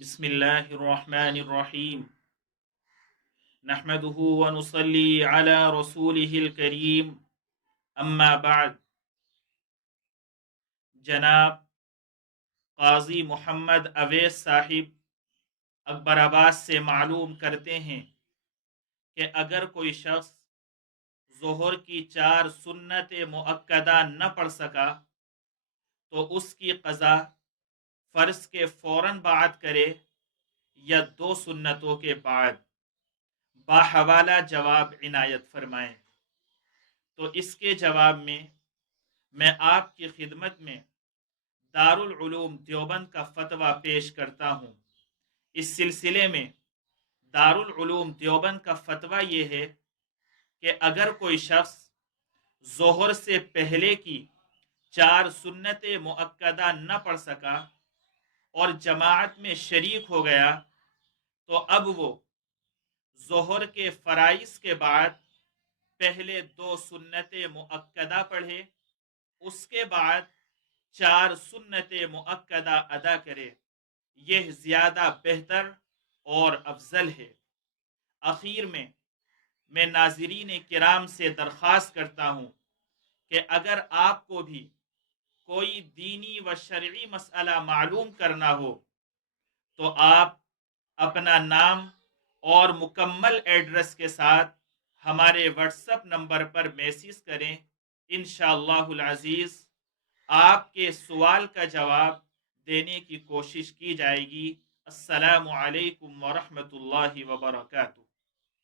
بسم اللہ الرحمن الرحیم نحمده ونصلی علی رسوله الکریم اما بعد۔ جناب قاضی محمد اویس صاحب اکبر آباد سے معلوم کرتے ہیں کہ اگر کوئی شخص ظہر کی 4 سنت مؤکدہ نہ پڑھ سکا تو اس کی قضا فرض کے فوراً بعد کرے یا 2 سنتوں کے بعد۔ باحوالہ جواب عنایت فرمائیں۔ تو اس کے جواب میں آپ کی خدمت میں دارالعلوم دیوبند کا فتویٰ پیش کرتا ہوں۔ اس سلسلے میں دارالعلوم دیوبند کا فتویٰ یہ ہے کہ اگر کوئی شخص ظہر سے پہلے کی 4 سنت مؤکدہ نہ پڑھ سکا اور جماعت میں شریک ہو گیا تو اب وہ ظہر کے فرائض کے بعد پہلے 2 سنت مؤکدہ پڑھے، اس کے بعد 4 سنت مؤکدہ ادا کرے، یہ زیادہ بہتر اور افضل ہے۔ اخیر میں ناظرین کرام سے درخواست کرتا ہوں کہ اگر آپ کو بھی کوئی دینی و شرعی مسئلہ معلوم کرنا ہو تو آپ اپنا نام اور مکمل ایڈریس کے ساتھ ہمارے واٹس ایپ نمبر پر میسج کریں۔ انشاءاللہ العزیز آپ کے سوال کا جواب دینے کی کوشش کی جائے گی۔ السلام علیکم ورحمۃ اللہ وبرکاتہ۔